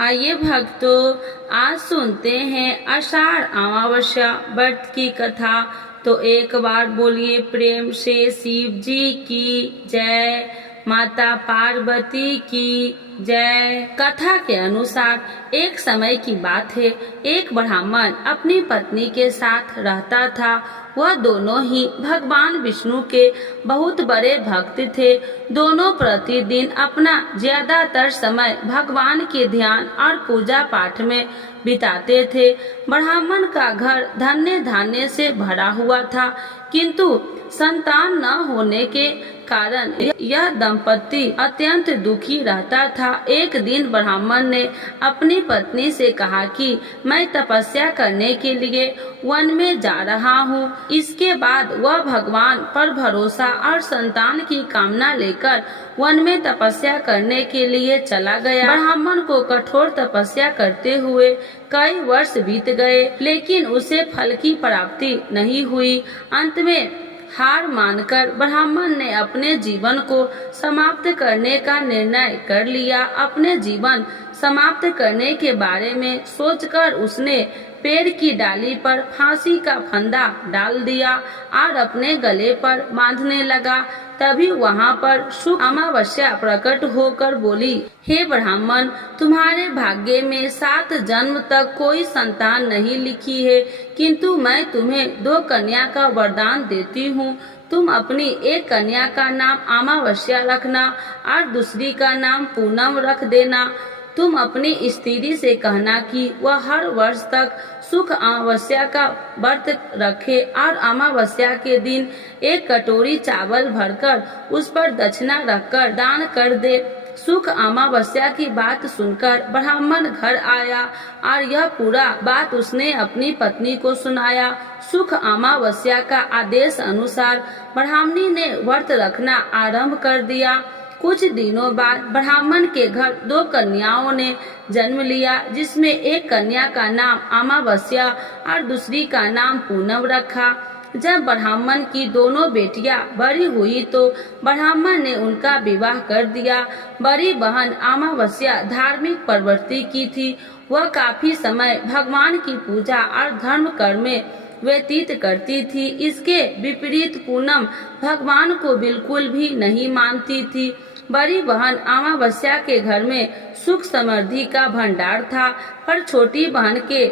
आइए भक्तों, आज सुनते हैं आषाढ़ अमावस्या व्रत की कथा। तो एक बार बोलिए प्रेम से शिव जी की जय, माता पार्वती की जय। कथा के अनुसार एक समय की बात है, एक ब्राह्मण अपनी पत्नी के साथ रहता था। वह दोनों ही भगवान विष्णु के बहुत बड़े भक्त थे। दोनों प्रतिदिन अपना ज्यादातर समय भगवान के ध्यान और पूजा पाठ में बिताते थे। ब्राह्मण का घर धन्य धान्य से भरा हुआ था, किंतु संतान न होने के कारण यह दंपति अत्यंत दुखी रहता था। एक दिन ब्राह्मण ने अपनी पत्नी से कहा कि मैं तपस्या करने के लिए वन में जा रहा हूँ। इसके बाद वह भगवान पर भरोसा और संतान की कामना लेकर वन में तपस्या करने के लिए चला गया। ब्राह्मण को कठोर तपस्या करते हुए कई वर्ष बीत गए, लेकिन उसे फल की प्राप्ति नहीं हुई। अंत में हार मानकर ब्राह्मण ने अपने जीवन को समाप्त करने का निर्णय कर लिया। अपने जीवन समाप्त करने के बारे में सोचकर उसने पेड़ की डाली पर फांसी का फंदा डाल दिया और अपने गले पर बांधने लगा। तभी वहाँ पर शुक्ल अमावस्या प्रकट होकर बोली, हे ब्राह्मण, तुम्हारे भाग्य में 7 जन्म तक कोई संतान नहीं लिखी है, किंतु मैं तुम्हें 2 कन्या का वरदान देती हूँ। तुम अपनी एक कन्या का नाम अमावस्या रखना और दूसरी का नाम पूनम रख देना। तुम अपनी स्त्री से कहना कि वह हर वर्ष तक सुख अमावस्या का व्रत रखे और अमावस्या के दिन 1 कटोरी चावल भरकर उस पर दक्षिणा रखकर दान कर दे। सुख अमावस्या की बात सुनकर ब्राह्मण घर आया और यह पूरा बात उसने अपनी पत्नी को सुनाया। सुख अमावस्या का आदेश अनुसार ब्राह्मणी ने व्रत रखना आरंभ कर दिया। कुछ दिनों बाद ब्राह्मण के घर 2 कन्याओं ने जन्म लिया, जिसमें एक कन्या का नाम अमावस्या और दूसरी का नाम पूनम रखा। जब ब्राह्मण की दोनों बेटियां बड़ी हुई तो ब्राह्मण ने उनका विवाह कर दिया। बड़ी बहन अमावस्या धार्मिक प्रवृत्ति की थी। वह काफी समय भगवान की पूजा और धर्म कर्म में व्यतीत करती थी। इसके विपरीत पूनम भगवान को बिल्कुल भी नहीं मानती थी। बड़ी बहन अमावस्या के घर में सुख समृद्धि का भंडार था, पर छोटी बहन के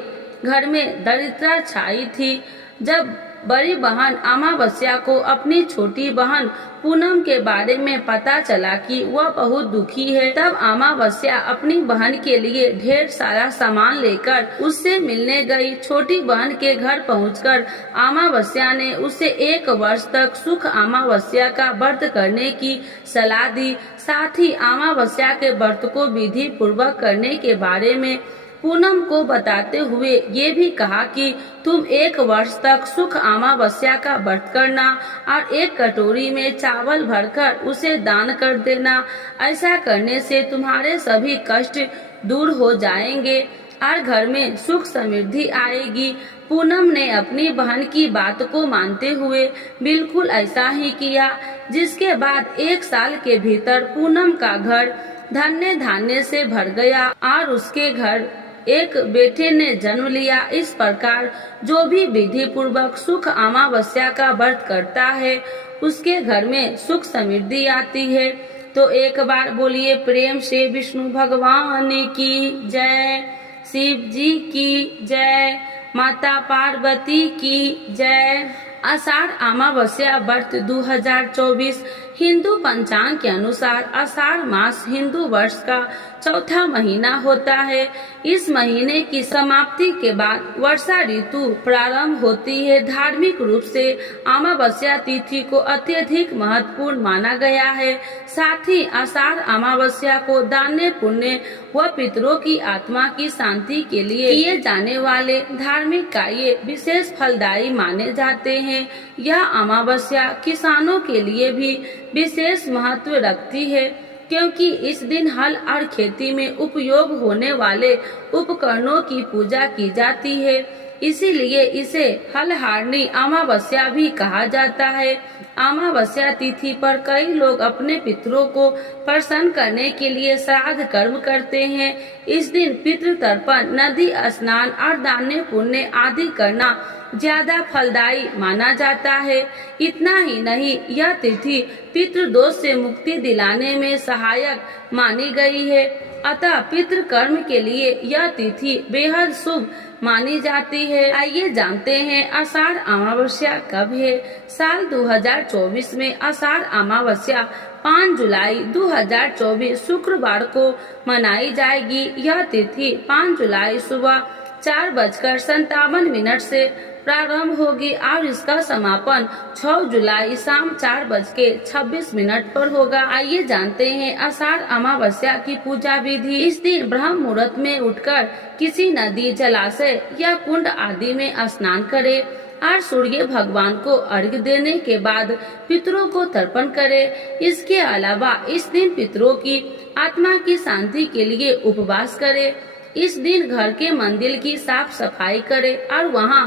घर में दरिद्रता छाई थी। जब बड़ी बहन अमावस्या को अपनी छोटी बहन पूनम के बारे में पता चला कि वह बहुत दुखी है, तब अमावस्या अपनी बहन के लिए ढेर सारा सामान लेकर उससे मिलने गई। छोटी बहन के घर पहुंचकर अमावस्या ने उसे 1 वर्ष तक सुख अमावस्या का व्रत करने की सलाह दी। साथ ही अमावस्या के व्रत को विधि पूर्वक करने के बारे में पूनम को बताते हुए ये भी कहा कि तुम 1 वर्ष तक सुख अमावस्या का व्रत करना और 1 कटोरी में चावल भरकर उसे दान कर देना। ऐसा करने से तुम्हारे सभी कष्ट दूर हो जाएंगे और घर में सुख समृद्धि आएगी। पूनम ने अपनी बहन की बात को मानते हुए बिल्कुल ऐसा ही किया, जिसके बाद 1 साल के भीतर पूनम का घर धन्य धान्य से भर गया और उसके घर एक बेटे ने जन्म लिया। इस प्रकार जो भी विधि पूर्वक सुख अमावस्या का व्रत करता है, उसके घर में सुख समृद्धि आती है। तो एक बार बोलिए प्रेम से विष्णु भगवान की जय, शिव जी की जय, माता पार्वती की जय। आषाढ़ अमावस्या व्रत 2024 हिंदू पंचांग के अनुसार आषाढ़ मास हिंदू वर्ष का चौथा महीना होता है। इस महीने की समाप्ति के बाद वर्षा ऋतु प्रारंभ होती है। धार्मिक रूप से अमावस्या तिथि को अत्यधिक महत्वपूर्ण माना गया है। साथ ही आषाढ़ अमावस्या को दान पुण्य व पितरों की आत्मा की शांति के लिए किए जाने वाले धार्मिक कार्य विशेष फलदायी माने जाते हैं। यह अमावस्या किसानों के लिए भी विशेष महत्व रखती है, क्योंकि इस दिन हल और खेती में उपयोग होने वाले उपकरणों की पूजा की जाती है। इसीलिए इसे हलहारनी अमावस्या भी कहा जाता है। अमावस्या तिथि पर कई लोग अपने पितरों को प्रसन्न करने के लिए श्राद्ध कर्म करते हैं। इस दिन पितृ तर्पण, नदी स्नान और दान पुण्य आदि करना ज्यादा फलदायी माना जाता है। इतना ही नहीं, यह तिथि पितृदोष से मुक्ति दिलाने में सहायक मानी गई है। अतः पितृ कर्म के लिए यह तिथि बेहद शुभ मानी जाती है। आइए जानते हैं आषाढ़ अमावस्या कब है। साल 2024 में आषाढ़ अमावस्या 5 जुलाई 2024 शुक्रवार को मनाई जाएगी। यह तिथि 5 जुलाई सुबह 4:57 से प्रारंभ होगी और इसका समापन 6 जुलाई शाम 4:26 पर होगा। आइए जानते हैं आषाढ़ अमावस्या की पूजा विधि। इस दिन ब्रह्म मुहूर्त में उठकर किसी नदी, जलाशय या कुंड आदि में स्नान करें और सूर्य भगवान को अर्घ्य देने के बाद पितरों को तर्पण करें। इसके अलावा इस दिन पितरों की आत्मा की शांति के लिए उपवास करें। इस दिन घर के मंदिर की साफ सफाई करें और वहां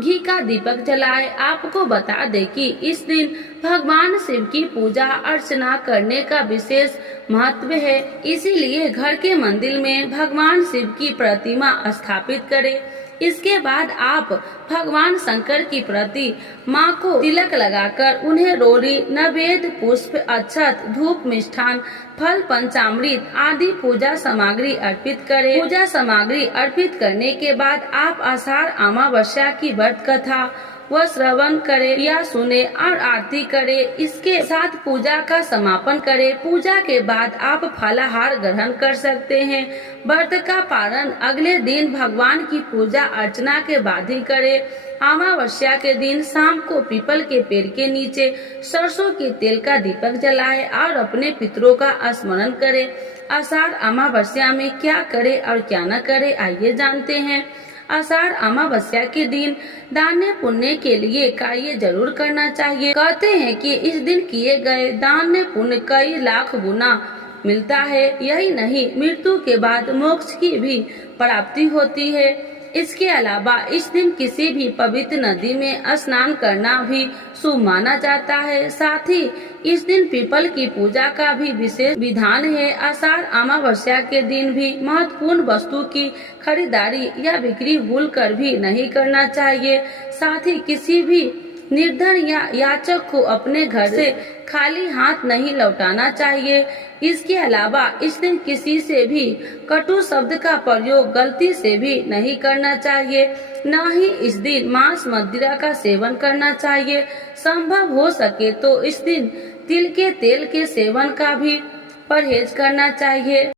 घी का दीपक जलाए। आपको बता दें कि इस दिन भगवान शिव की पूजा अर्चना करने का विशेष महत्व है। इसीलिए घर के मंदिर में भगवान शिव की प्रतिमा स्थापित करें। इसके बाद आप भगवान शंकर की प्रति माँ को तिलक लगाकर उन्हें रोली, नैवेद्य, पुष्प, अक्षत, धूप, मिष्ठान, फल, पंचामृत आदि पूजा सामग्री अर्पित करें। पूजा सामग्री अर्पित करने के बाद आप आषाढ़ अमावस्या की व्रत कथा व श्रवण करें या सुने और आरती करें। इसके साथ पूजा का समापन करें। पूजा के बाद आप फलाहार ग्रहण कर सकते हैं। व्रत का पारण अगले दिन भगवान की पूजा अर्चना के बाद ही करें। अमावस्या के दिन शाम को पीपल के पेड़ के नीचे सरसों के तेल का दीपक जलाएं और अपने पितरों का स्मरण करें। आषाढ़ अमावस्या में क्या करें और क्या न करें, आइए जानते हैं। आषाढ़ अमावस्या के दिन दान पुण्य के लिए कार्य जरूर करना चाहिए। कहते हैं कि इस दिन किए गए दान पुण्य कई लाख गुना मिलता है। यही नहीं, मृत्यु के बाद मोक्ष की भी प्राप्ति होती है। इसके अलावा इस दिन किसी भी पवित्र नदी में स्नान करना भी शुभ माना जाता है। साथ ही इस दिन पीपल की पूजा का भी विशेष विधान है। आषाढ़ अमावस्या के दिन भी महत्वपूर्ण वस्तु की खरीदारी या बिक्री भूल कर भी नहीं करना चाहिए। साथ ही किसी भी निर्धन या याचक को अपने घर से खाली हाथ नहीं लौटाना चाहिए। इसके अलावा इस दिन किसी से भी कटु शब्द का प्रयोग गलती से भी नहीं करना चाहिए। न ही इस दिन मांस मदिरा का सेवन करना चाहिए। संभव हो सके तो इस दिन तिल के तेल के सेवन का भी परहेज करना चाहिए।